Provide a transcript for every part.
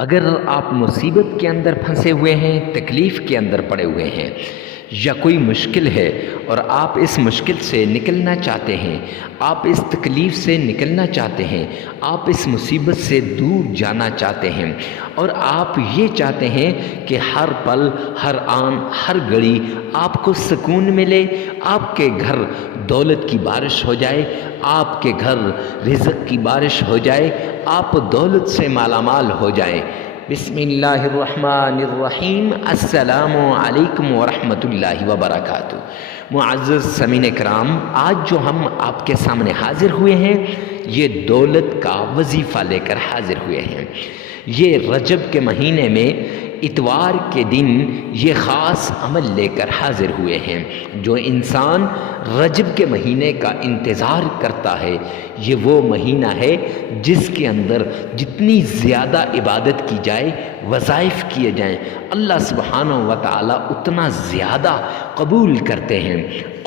اگر آپ مصیبت کے اندر پھنسے ہوئے ہیں، تکلیف کے اندر پڑے ہوئے ہیں، یا کوئی مشکل ہے اور آپ اس مشکل سے نکلنا چاہتے ہیں، آپ اس تکلیف سے نکلنا چاہتے ہیں، آپ اس مصیبت سے دور جانا چاہتے ہیں، اور آپ یہ چاہتے ہیں کہ ہر پل، ہر آن، ہر گھڑی آپ کو سکون ملے، آپ کے گھر دولت کی بارش ہو جائے، آپ کے گھر رزق کی بارش ہو جائے، آپ دولت سے مالا مال ہو جائیں۔ بسم اللہ الرحمن الرحیم۔ السلام علیکم ورحمۃ اللہ وبرکاتہ۔ معزز سامعین کرام، آج جو ہم آپ کے سامنے حاضر ہوئے ہیں، یہ دولت کا وظیفہ لے کر حاضر ہوئے ہیں۔ یہ رجب کے مہینے میں اتوار کے دن یہ خاص عمل لے کر حاضر ہوئے ہیں۔ جو انسان رجب کے مہینے کا انتظار کرتا ہے، یہ وہ مہینہ ہے جس کے اندر جتنی زیادہ عبادت کی جائے، وظائف کیے جائیں، اللہ سبحانہ و تعالی اتنا زیادہ قبول کرتے ہیں،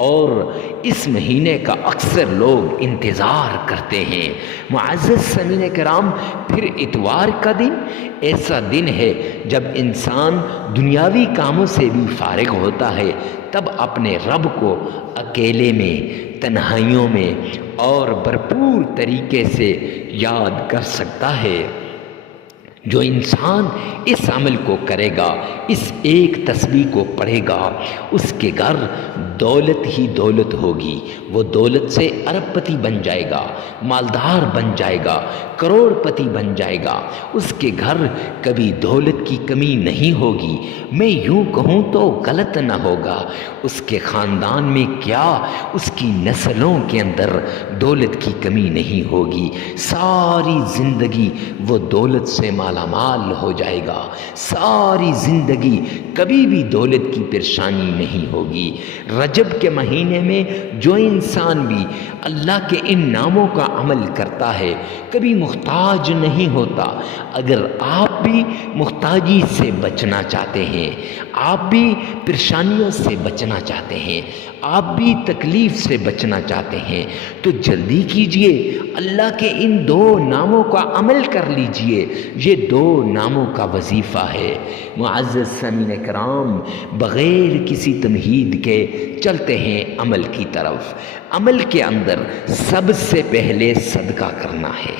اور اس مہینے کا اکثر لوگ انتظار کرتے ہیں۔ معزز سامعین کرام، پھر اتوار کا دن ایسا دن ہے جب انسان دنیاوی کاموں سے بھی فارغ ہوتا ہے، تب اپنے رب کو اکیلے میں، تنہائیوں میں اور بھرپور طریقے سے یاد کر سکتا ہے۔ جو انسان اس عمل کو کرے گا، اس ایک تسبیح کو پڑھے گا، اس کے گھر دولت ہی دولت ہوگی، وہ دولت سے ارب پتی بن جائے گا، مالدار بن جائے گا، کروڑ پتی بن جائے گا، اس کے گھر کبھی دولت کی کمی نہیں ہوگی۔ میں یوں کہوں تو غلط نہ ہوگا، اس کے خاندان میں کیا، اس کی نسلوں کے اندر دولت کی کمی نہیں ہوگی، ساری زندگی وہ دولت سے مالا مال ہو جائے گا، ساری زندگی کبھی بھی دولت کی پریشانی نہیں ہوگی۔ رجب کے مہینے میں جو انسان بھی اللہ کے ان ناموں کا عمل کرتا ہے، کبھی محتاج نہیں ہوتا۔ اگر آپ بھی محتاجی سے بچنا چاہتے ہیں، آپ بھی پریشانیوں سے بچنا چاہتے ہیں، آپ بھی تکلیف سے بچنا چاہتے ہیں، تو جلدی کیجئے، اللہ کے ان دو ناموں کا عمل کر لیجئے۔ یہ دو ناموں کا وظیفہ ہے۔ معزز سامعین کرام، بغیر کسی تمہید کے چلتے ہیں عمل کی طرف۔ عمل کے اندر سب سے پہلے صدقہ کرنا ہے۔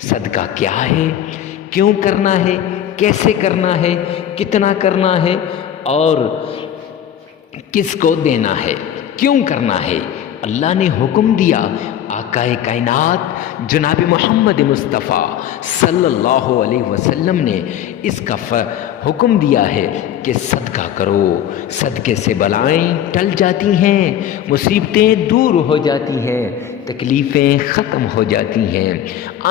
صدقہ کیا ہے؟ کیوں کرنا ہے؟ کیسے کرنا ہے؟ کتنا کرنا ہے؟ اور کس کو دینا ہے؟ کیوں کرنا ہے؟ اللہ نے حکم دیا، آقا کائنات جناب محمد مصطفیٰ صلی اللہ علیہ وسلم نے اس کا حکم دیا ہے کہ صدقہ کرو۔ صدقے سے بلائیں ٹل جاتی ہیں، مصیبتیں دور ہو جاتی ہیں، تکلیفیں ختم ہو جاتی ہیں،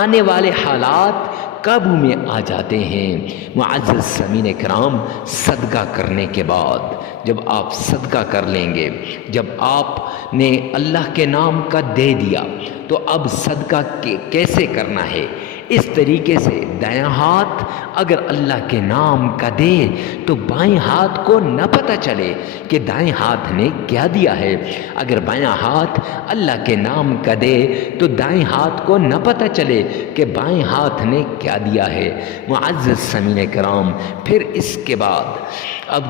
آنے والے حالات قابو میں آ جاتے ہیں۔ معزز سامعین کرام، صدقہ کرنے کے بعد جب آپ صدقہ کر لیں گے، جب آپ نے اللہ کے نام کا دے دیا، تو اب صدقہ کیسے کرنا ہے؟ اس طریقے سے دایاں ہاتھ اگر اللہ کے نام کا دے تو بائیں ہاتھ کو نہ پتہ چلے کہ دائیں ہاتھ نے کیا دیا ہے۔ اگر بائیں ہاتھ اللہ کے نام کا دے تو دائیں ہاتھ کو نہ پتہ چلے کہ بائیں ہاتھ نے کیا دیا ہے۔ معزز سامعین کرام، پھر اس کے بعد اب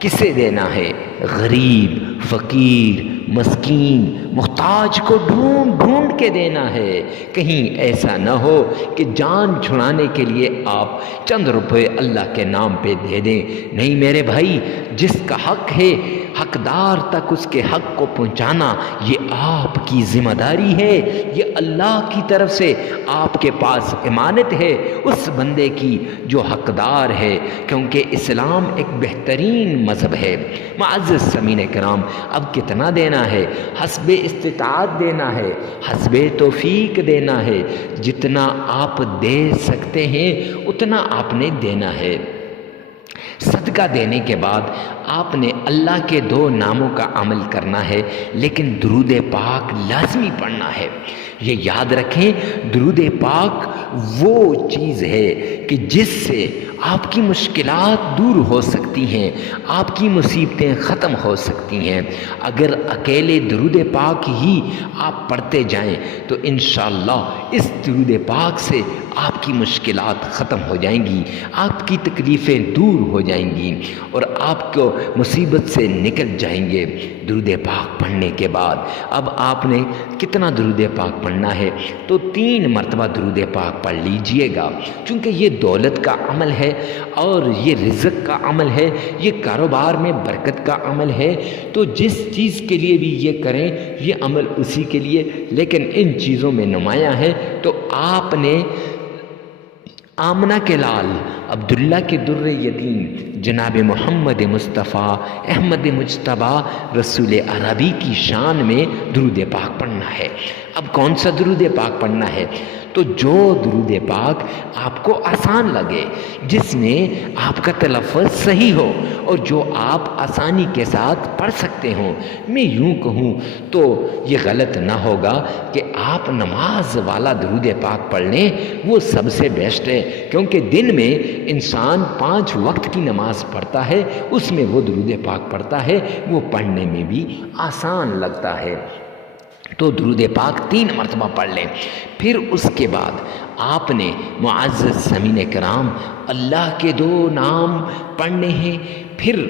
کسے دینا ہے؟ غریب، فقیر، مسکین، محتاج کو ڈھونڈ ڈھونڈ کے دینا ہے۔ کہیں ایسا نہ ہو کہ جان چھڑانے کے لیے آپ چند روپے اللہ کے نام پہ دے دیں۔ نہیں میرے بھائی، جس کا حق ہے، حقدار تک اس کے حق کو پہنچانا یہ آپ کی ذمہ داری ہے، یہ اللہ کی طرف سے آپ کے پاس امانت ہے اس بندے کی جو حقدار ہے، کیونکہ اسلام ایک بہترین مذہب ہے۔ معزز سامعین کرام، اب کتنا دینا ہے؟ حسب استطاعت دینا ہے، حسب توفیق دینا ہے، جتنا آپ دے سکتے ہیں اتنا آپ نے دینا ہے۔ صدقہ دینے کے بعد آپ نے اللہ کے دو ناموں کا عمل کرنا ہے، لیکن درود پاک لازمی پڑھنا ہے۔ یہ یاد رکھیں درود پاک وہ چیز ہے کہ جس سے آپ کی مشکلات دور ہو سکتی ہیں، آپ کی مصیبتیں ختم ہو سکتی ہیں۔ اگر اکیلے درود پاک ہی آپ پڑھتے جائیں تو انشاءاللہ اس درود پاک سے آپ کی مشکلات ختم ہو جائیں گی، آپ کی تکلیفیں دور ہو جائیں گی اور آپ کو مصیبت سے نکل جائیں گے درود پاک پڑھنے کے بعد۔ اب آپ نے کتنا درود پاک پڑھنا ہے؟ تو 3 مرتبہ درود پاک پڑھ لیجئے گا، چونکہ یہ دولت کا عمل ہے اور یہ رزق کا عمل ہے، یہ کاروبار میں برکت کا عمل ہے، تو جس چیز کے لیے بھی یہ کریں یہ عمل اسی کے لیے، لیکن ان چیزوں میں نمایاں ہے۔ تو آپ نے آمنہ کے لال عبداللہ کے در یتیم جناب محمد مصطفیٰ احمد مجتبیٰ رسول عربی کی شان میں درود پاک پڑھنا ہے۔ اب کون سا درود پاک پڑھنا ہے؟ تو جو درود پاک آپ کو آسان لگے، جس میں آپ کا تلفظ صحیح ہو اور جو آپ آسانی کے ساتھ پڑھ سکتے ہوں۔ میں یوں کہوں تو یہ غلط نہ ہوگا کہ آپ نماز والا درود پاک پڑھ لیں، وہ سب سے بیسٹ ہے، کیونکہ دن میں انسان 5 وقت کی نماز پڑھتا ہے، اس میں وہ درود پاک پڑھتا ہے، وہ پڑھنے میں بھی آسان لگتا ہے۔ تو درود پاک 3 مرتبہ پڑھ لیں۔ پھر اس کے بعد آپ نے معزز سامعین کرام اللہ کے 2 نام پڑھنے ہیں۔ پھر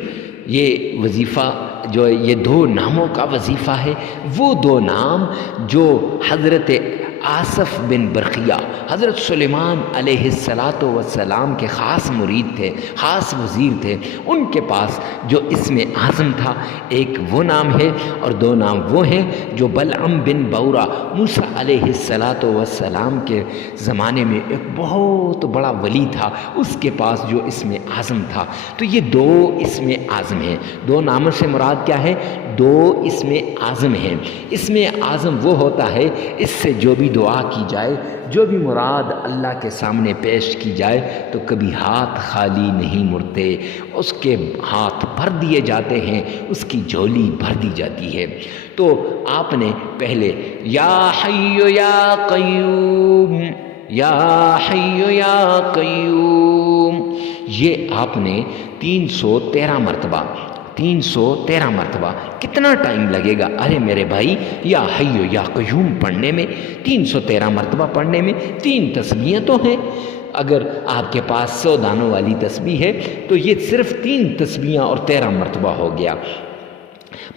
یہ وظیفہ جو یہ 2 ناموں کا وظیفہ ہے، وہ 2 نام جو حضرت آصف بن برقیہ حضرت سلیمان علیہ السلام کے خاص مرید تھے، خاص وزیر تھے، ان کے پاس جو اسم اعظم تھا، ایک وہ نام ہے اور 2 نام وہ ہیں جو بلعم بن بورا موسیٰ علیہ السلام کے زمانے میں ایک بہت بڑا ولی تھا، اس کے پاس جو اسم اعظم تھا۔ تو یہ 2 اسم اعظم ہیں۔ 2 ناموں سے مراد کیا ہے؟ 2 اسم اعظم ہیں۔ اسم اعظم وہ ہوتا ہے اس سے جو بھی دعا کی جائے، جو بھی مراد اللہ کے سامنے پیش کی جائے تو کبھی ہاتھ خالی نہیں مڑتے، اس کے ہاتھ بھر دیے جاتے ہیں، اس کی جھولی بھر دی جاتی ہے۔ تو آپ نے پہلے یا حی یا قیوم، یا حی یا قیوم، یہ آپ نے 313 مرتبہ کتنا ٹائم لگے گا؟ ارے میرے بھائی، یا حی یا قیوم پڑھنے میں 313 مرتبہ پڑھنے میں 3 تسبیحیں تو ہیں۔ اگر آپ کے پاس 100 دانوں والی تسبیح ہے تو یہ صرف 3 تسبیحیں اور 13 مرتبہ ہو گیا۔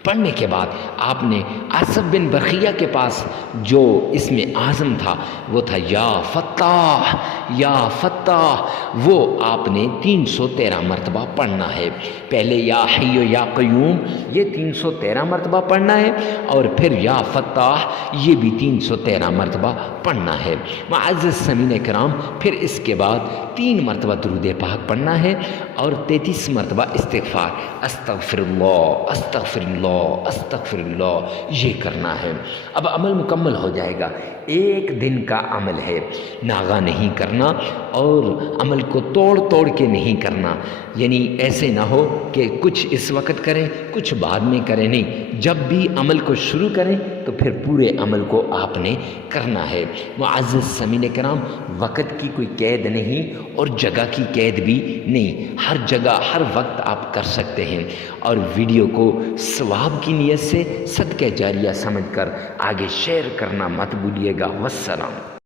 پڑھنے کے بعد آپ نے آصف بن برقیہ کے پاس جو اسم اعظم تھا وہ تھا یا فتاح، یا فتاح، وہ آپ نے 313 مرتبہ پڑھنا ہے۔ پہلے یا حی یا قیوم یہ 313 مرتبہ پڑھنا ہے اور پھر یا فتاح یہ بھی 313 مرتبہ پڑھنا ہے۔ معزز سامعین کرام، پھر اس کے بعد 3 مرتبہ درود پاک پڑھنا ہے اور 33 مرتبہ استغفار، استغفر اللہ استغفر اللہ استغفر اللہ، یہ کرنا ہے۔ اب عمل مکمل ہو جائے گا۔ 1 دن کا عمل ہے، ناغہ نہیں کرنا اور عمل کو توڑ کے نہیں کرنا، یعنی ایسے نہ ہو کہ کچھ اس وقت کریں کچھ بعد میں کریں، نہیں، جب بھی عمل کو شروع کریں تو پھر پورے عمل کو آپ نے کرنا ہے۔ معزز سامعین کرام، وقت کی کوئی قید نہیں اور جگہ کی قید بھی نہیں، ہر جگہ ہر وقت آپ کر سکتے ہیں، اور ویڈیو کو ثواب کی نیت سے صدقہ جاریہ سمجھ کر آگے شیئر کرنا مت بھولیے گا۔ والسلام۔